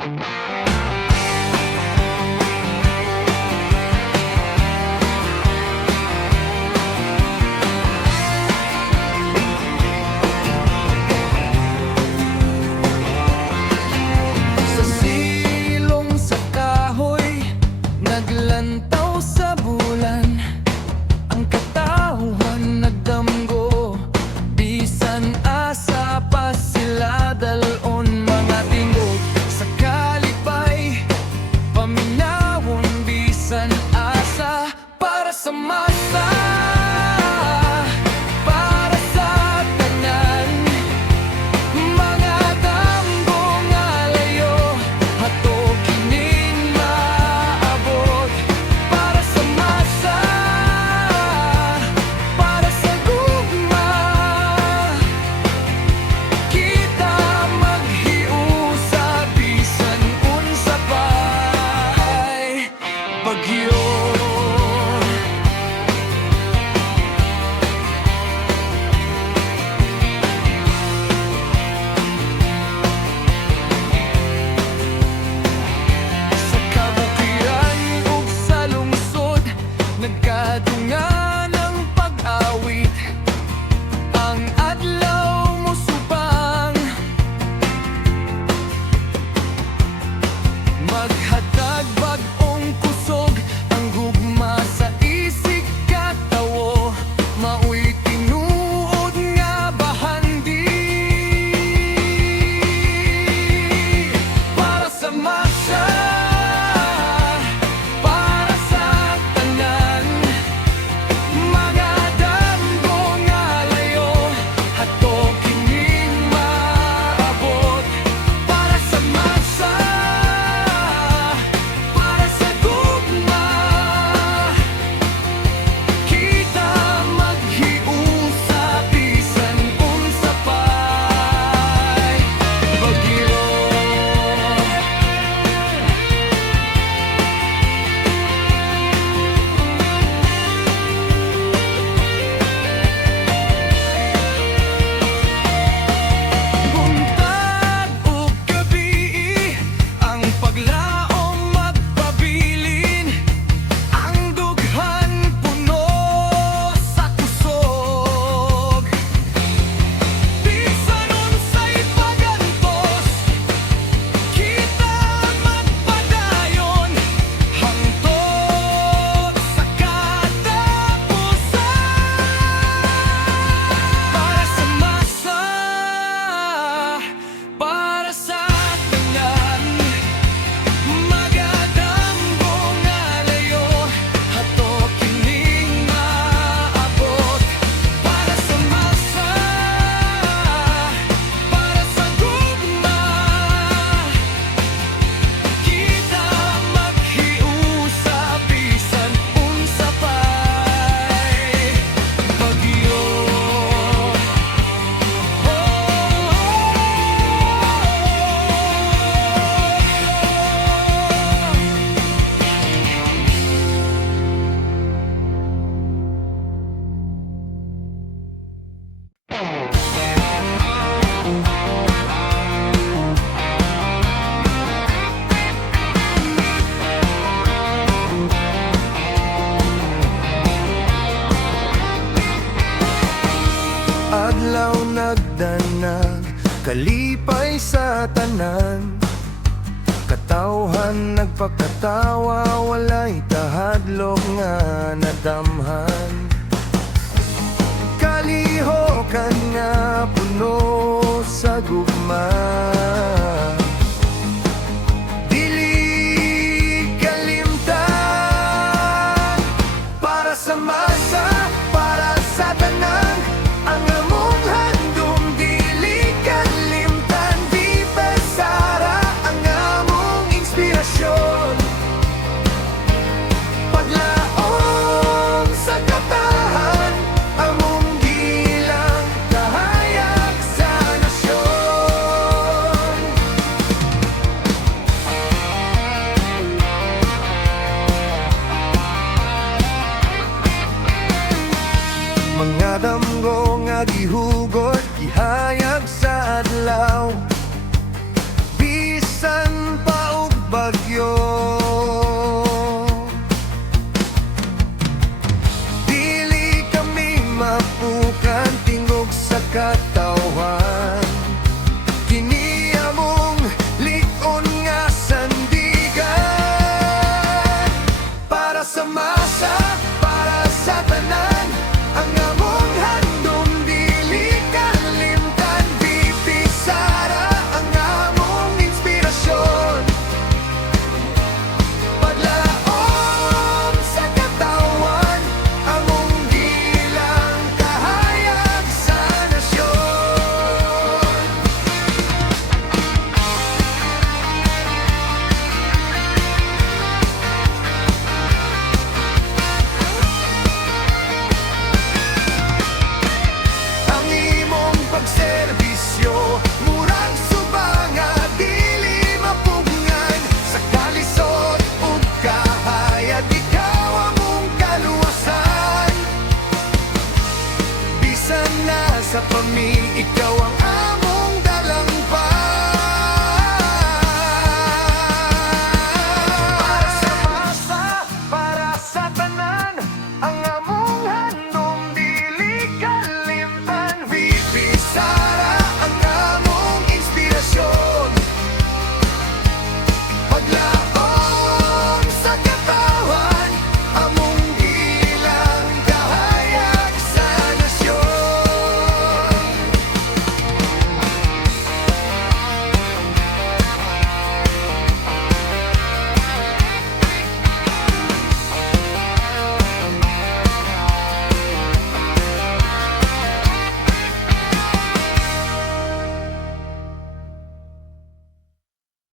Sa silong sa kahoy, naglantaw sa bulan, ang katauhan nagdamgo, bisan asa pa sila dalon mga tingog. Sa kalipay, paminawon bisan asa para sa masa, para sa tanan. Mga damgong alayo, hato kining maabot para sa masa, para sa gugma. Kita maghiusa bisan unsa pa'y bagyo. Sa kabukiran ug sa lungsod, nagkadungan ang pag-awit. Ang adlaw musubang, maghatag bag-ong kusog, ang gugma sa isig katawo, maoy tinuod nga bahandi. Para sa masa, para sa tanan. Mga damgong alayo, hato kining maabot para sa masa, para sa gugma. Kita maghiusa bisan unsa pa'y bagyo. Buntag ug gabi, ang paglaom magpabilin, ang dughan puno sa kusog. Bisan unsay pagantos, kita magpadayon hangtod sa katapusan. Para sa masa, para sa tanan. Mga damgong alayo, hato kining maabot para sa masa, para sa gugma. Kita maghiusa bisan unsa pa'y bagyo. Adlaw nagdanag, kalipay sa tanan. Katawhan nagpakatawa, walay tahadlok nga nadamhan. Kalihokan nga puno sa gugma, dili kalimtan. Para sa masa, para sa tanan, ang among handom dili kalimtan. Di pasara ang among inspirasyon, paglaom sa katahan, among gilang kahayag sa nasyon. Mga damgo nga gihugot, gihayag sa adlaw, bisan pa pamilya